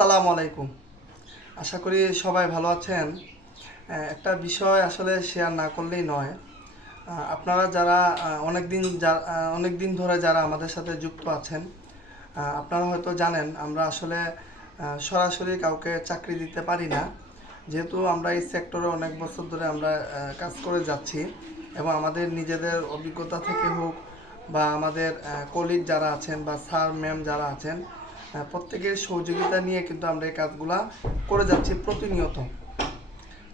আসসালামু আলাইকুম। আশা করি সবাই ভালো আছেন। একটা বিষয় আসলে শেয়ার না করলেই নয়। আপনারা যারা অনেক দিন অনেক দিন ধরে যারা আমাদের সাথে যুক্ত আছেন আপনারা হয়তো জানেন, আমরা আসলে সরাসরি কাউকে চাকরি দিতে পারি না। যেহেতু আমরা এই সেক্টরে অনেক বছর ধরে আমরা কাজ করে যাচ্ছি এবং আমাদের নিজেদের অভিজ্ঞতা থেকে হোক বা আমাদের কলিগ যারা আছেন বা স্যার ম্যাম যারা আছেন প্রত্যেকের সহযোগিতা নিয়ে কিন্তু আমরা এই কাজগুলা করে যাচ্ছি প্রতিনিয়ত।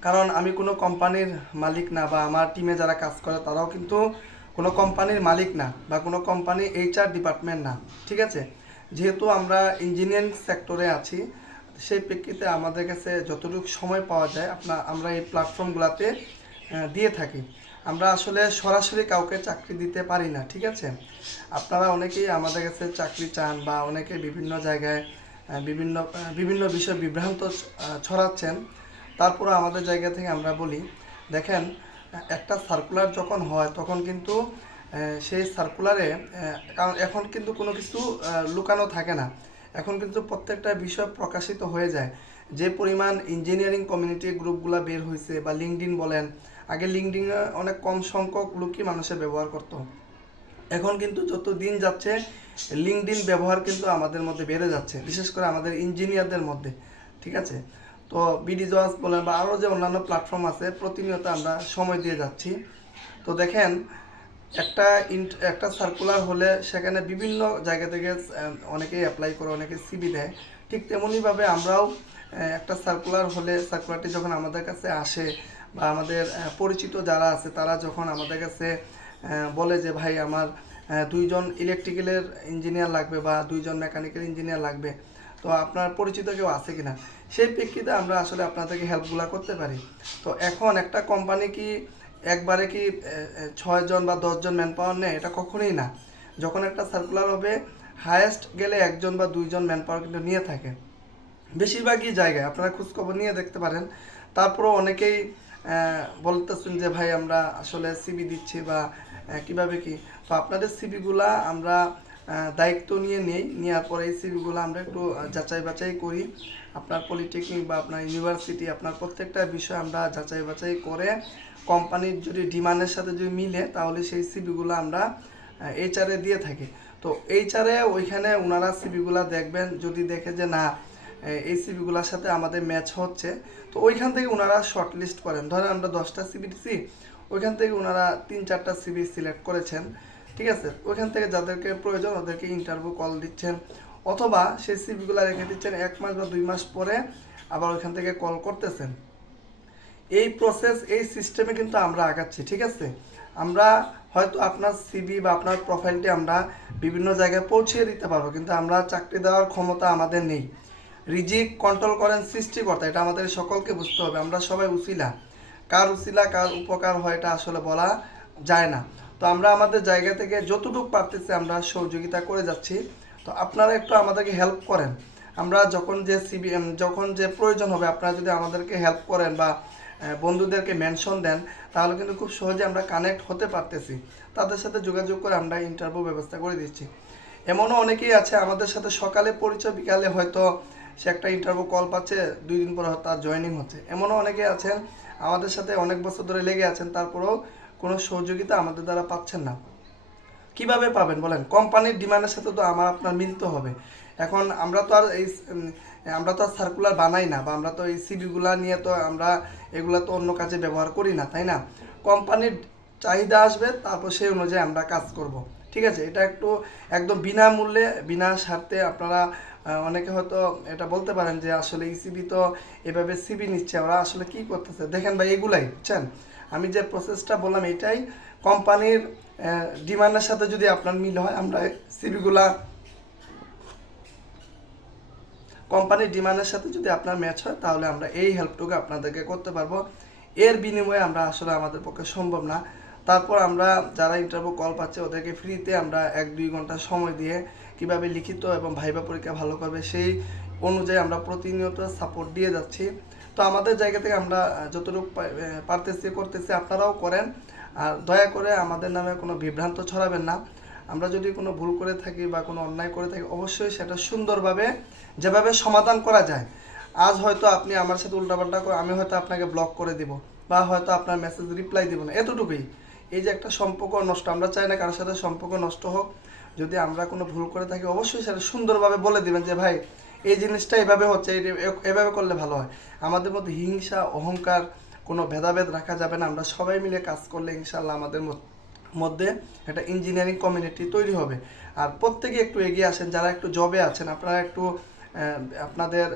কারণ আমি কোনো কোম্পানির মালিক না বা আমার টিমে যারা কাজ করে তারাও কিন্তু কোনো কোম্পানির মালিক না বা কোনো কোম্পানি এইচআর ডিপার্টমেন্ট না, ঠিক আছে? যেহেতু আমরা ইঞ্জিনিয়ারিং সেক্টরে আছি, সেই প্রেক্ষিতে আমাদের কাছে যতটুকু সময় পাওয়া যায় আপনার আমরা এই প্ল্যাটফর্মগুলোতে দিয়ে থাকি। আমরা আসলে সরাসরি কাউকে চাকরি দিতে পারি না, ঠিক আছে? আপনারা অনেকেই আমাদের কাছে চাকরি চান বা অনেকে বিভিন্ন জায়গায় বিভিন্ন বিভিন্ন বিষয় বিভ্রান্ত ছড়াচ্ছেন। তারপরে আমাদের জায়গা থেকে আমরা বলি, দেখেন একটা সার্কুলার যখন হয়, তখন কিন্তু সেই সার্কুলারে কারণ এখন কিন্তু কোনো কিছু লুকানো থাকে না। এখন কিন্তু প্রত্যেকটা বিষয় প্রকাশিত হয়ে যায়। যে পরিমাণ ইঞ্জিনিয়ারিং কমিউনিটি গ্রুপগুলো বের হয়েছে বা লিঙ্কডিন বলেন আগে লিঙ্কডিনে অনেক কম সংখ্যক লোকই মানুষের ব্যবহার করতো। এখন কিন্তু যত দিন যাচ্ছে লিঙ্কডিন ব্যবহার কিন্তু আমাদের মধ্যে বেড়ে যাচ্ছে, বিশেষ করে আমাদের ইঞ্জিনিয়ারদের মধ্যে, ঠিক আছে? তো বিডি জজ বলেন বা আরও যে অন্যান্য প্ল্যাটফর্ম আছে, প্রতিনিয়ত আমরা সময় দিয়ে যাচ্ছি। তো দেখেন, একটা একটা সার্কুলার হলে সেখানে বিভিন্ন জায়গা থেকে অনেকেই অ্যাপ্লাই করে, অনেকে সিবি দেয়। ঠিক তেমনইভাবে আমরাও একটা সার্কুলার হলে সার্কুলারটি যখন আমাদের কাছে আসে বা আমাদের পরিচিত যারা আছে, তারা যখন আমাদের কাছে বলে যে, ভাই, আমার দুইজন ইলেকট্রিক্যালের ইঞ্জিনিয়ার লাগবে বা দুইজন মেকানিক্যাল ইঞ্জিনিয়ার লাগবে। তো আপনার পরিচিত কেউ আছে কি না সেই প্রেক্ষিতে আমরা আসলে আপনাদেরকে হেল্পগুলো করতে পারি। তো এখন একটা কোম্পানি কি একবারে কি ছয়জন বা দশজন ম্যান পাওয়ার নেয়? এটা কখনোই না। যখন একটা সার্কুলার হবে হায়েস্ট গেলে একজন বা দুইজন ম্যান পাওয়ার কিন্তু নিয়ে থাকে। বেশিরভাগই জায়গায়, আপনারা খোঁজখবর নিয়ে দেখতে পারেন। তারপরও অনেকেই বলতেছেন যে, ভাই, আমরা আসলে সিবি দিচ্ছি বা কীভাবে কি? তো আপনাদের সিবিগুলা আমরা দায়িত্ব নিয়ে নেই। নেওয়ার পরে এই সিবিগুলো আমরা একটু যাচাই বাছাই করি। আপনার পলিটেকনিক বা আপনার ইউনিভার্সিটি, আপনার প্রত্যেকটা বিষয় আমরা যাচাই বাছাই করে, কোম্পানির যদি ডিমান্ডের সাথে যদি মিলে, তাহলে সেই সিবিগুলো আমরা এইচআরে দিয়ে থাকি। তো এইচআরে ওইখানে ওনারা সিবিগুলো দেখবেন। যদি দেখে যে, না এই সিবিগুলোর সাথে আমাদের ম্যাচ হচ্ছে। তো ওইখান থেকে ওনারা শর্ট লিস্ট করেন। ধরেন আমরা দশটা সিবি দিছি ওইখান থেকে ওনারা তিন চারটা সিবি সিলেক্ট করেছেন। ঠিক আছে? ওইখান থেকে যাদেরকে প্রয়োজন ওদেরকে ইন্টারভিউ কল দিচ্ছেন। অথবা সেই সিবিগুলো রেখে দিচ্ছেন এক মাস বা দুই মাস পরে আবার ওইখান থেকে কল করতেছেন। এই প্রসেস এই সিস্টেমে কিন্তু আমরা আগাচ্ছি, ঠিক আছে? আমরা হয়তো আপনার সিবি বা আপনার প্রোফাইলটি আমরা বিভিন্ন জায়গায় পৌঁছে দিতে পারব, কিন্তু আমরা চাকরি দেওয়ার ক্ষমতা আমাদের নেই। রিজিক কন্ট্রোল করেন সৃষ্টিকর্তা, এটা আমাদের সকলকে বুঝতে হবে, আমরা সবাই উসিলা। কার উসিলা, কার উপকার হয় এটা আসলে বলা যায় না। তো আমরা আমাদের জায়গা থেকে যতটুকু পারতেছি আমরা সহযোগিতা করে যাচ্ছি। তো আপনারা একটু আমাদেরকে হেল্প করেন। আমরা যখন যে সিবি যখন যে প্রয়োজন হবে, আপনারা যদি আমাদেরকে হেল্প করেন বা বন্ধুদেরকে মেনশন দেন, তাহলে কিন্তু খুব সহজে আমরা কানেক্ট হতে পারতেছি। তাদের সাথে যোগাযোগ করে আমরা ইন্টারভিউ ব্যবস্থা করে দিচ্ছি। এমনও অনেকেই আছে, আমাদের সাথে সকালে পরিচয় বিকালে হয়তো সে একটা ইন্টারভিউ কল পাচ্ছে, দুই দিন পরে তার জয়েনিং হচ্ছে। এমনও অনেকে আছেন, আমাদের সাথে অনেক বছর ধরে লেগে আছেন, তারপরেও কোনো সহযোগিতা আমাদের দ্বারা পাচ্ছেন না। কীভাবে পাবেন বলেন? কোম্পানির ডিমান্ডের সাথে তো আমার আপনার মিলতে হবে। এখন আমরা তো আর এই আমরা তো আর সার্কুলার বানাই না, বা আমরা তো এই সিবিগুলা নিয়ে তো আমরা এগুলা তো অন্য কাজে ব্যবহার করি না, তাই না? কোম্পানির চাহিদা আসবে, তারপর সেই অনুযায়ী আমরা কাজ করব। ঠিক আছে? এটা একটু একদম বিনামূল্যে, বিনা স্বার্থে আপনারা অনেকে হয়তো এটা বলতে পারেন যে আসলে ইসিবি তো এভাবে সিবি নিচ্ছে, ওরা আসলে কি করতেছে? দেখেন ভাই, এগুলাই, বুঝছেন? আমি যে প্রসেসটা বললাম, এটাই কোম্পানির ডিমান্ডের সাথে যদি আপনার মিল হয়, আমরা সিবিগুলা কোম্পানির ডিমান্ডের সাথে যদি আপনার ম্যাচ হয়, তাহলে আমরা এই হেল্পটুকু আপনাদেরকে করতে পারব। এর বিনিময়ে আমরা আসলে আমাদের পক্ষে সম্ভব না। তারপর আমরা যারা ইন্টারভিউ কল পাচ্ছে, ওদেরকে ফ্রিতে আমরা এক দুই ঘণ্টা সময় দিয়ে কীভাবে লিখিত এবং ভাইবা পরীক্ষা ভালো করবে, সেই অনুযায়ী আমরা প্রতিনিয়ত সাপোর্ট দিয়ে যাচ্ছি। তো আমাদের জায়গা থেকে আমরা যতটুকু পারতেছি, করতেছি, আপনারাও করেন। আর দয়া করে আমাদের নামে কোনো বিভ্রান্ত ছড়াবেন না। আমরা যদি কোনো ভুল করে থাকি বা কোনো অন্যায় করে থাকি, অবশ্যই সেটা সুন্দরভাবে, যেভাবে সমাধান করা যায়। আজ হয়তো আপনি আমার সাথে উল্টাপাল্টা করে, আমি হয়তো আপনাকে ব্লক করে দিব বা হয়তো আপনার মেসেজ রিপ্লাই দিব না, এতটুকুই। এই যে একটা সম্পর্ক নষ্ট, আমরা চাই না কারোর সাথে সম্পর্ক নষ্ট হোক। যদি আমরা কোনো ভুল করে থাকি, অবশ্যই সেটা সুন্দরভাবে বলে দিবেন যে, ভাই, এই জিনিসটা এভাবে হচ্ছে এভাবে করলে ভালো হয়। আমাদের মধ্যে হিংসা, অহংকার, কোনো ভেদাভেদ রাখা যাবে না। আমরা সবাই মিলে কাজ করলে ইনশাল্লাহ আমাদের মধ্যে একটা ইঞ্জিনিয়ারিং কমিউনিটি তৈরি হবে। আর প্রত্যেকে একটু এগিয়ে আসেন, যারা একটু জবে আছেন, আপনারা একটু আপনাদের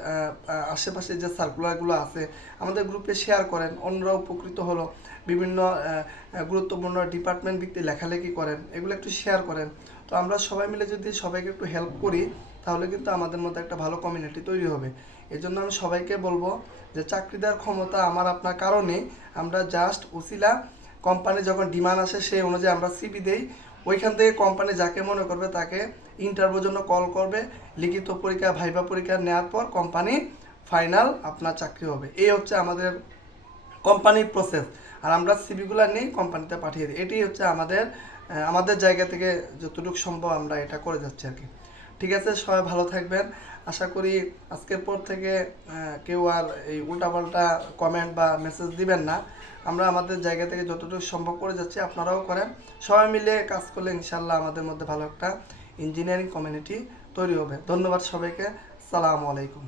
আশেপাশে যে সার্কুলারগুলো আছে, আমাদের গ্রুপে শেয়ার করেন। অন্যরা উপকৃত হলো। বিভিন্ন গুরুত্বপূর্ণ ডিপার্টমেন্ট ভিত্তিক লেখালেখি করেন। এগুলো একটু শেয়ার করেন। তো আমরা সবাই মিলে যদি সবাইকে একটু হেল্প করি, তাহলে কিন্তু আমাদের মধ্যে একটা ভালো কমিউনিটি তৈরি হবে। এই জন্য আমি সবাইকে বলব যে চাকরি দেওয়ার ক্ষমতা আমার আপনার কারণে। আমরা জাস্ট উসিলা কোম্পানি যখন ডিমান্ড আসে, সেই অনুযায়ী আমরা সিবি দেই। ওইখান থেকে কোম্পানি যাকে মনে করবে তাকে ইন্টারভিউর জন্য কল করবে। লিখিত পরীক্ষা ভাইবা পরীক্ষা নেওয়ার পর কোম্পানি ফাইনাল আপনার চাকরি হবে। এই হচ্ছে আমাদের কোম্পানির প্রসেস আর আমরা সিবিগুলো নিয়ে কোম্পানিতে পাঠিয়ে দিই। এটি হচ্ছে আমাদের আমাদের জায়গা থেকে যতটুকু সম্ভব আমরা এটা করে যাচ্ছি আর কি। ঠিক আছে, সবাই ভালো থাকবেন। আশা করি আজকের পর থেকে কেউ আর এই উল্টাপাল্টা কমেন্ট বা মেসেজ দিবেন না। আমরা আমাদের জায়গা থেকে যতটুকু সম্ভব করে যাচ্ছি, আপনারাও করেন। সবাই মিলে কাজ করলে ইনশাল্লাহ আমাদের মধ্যে ভালো একটা ইঞ্জিনিয়ারিং কমিউনিটি তৈরি হবে। ধন্যবাদ সবাইকে। সালাম আলাইকুম।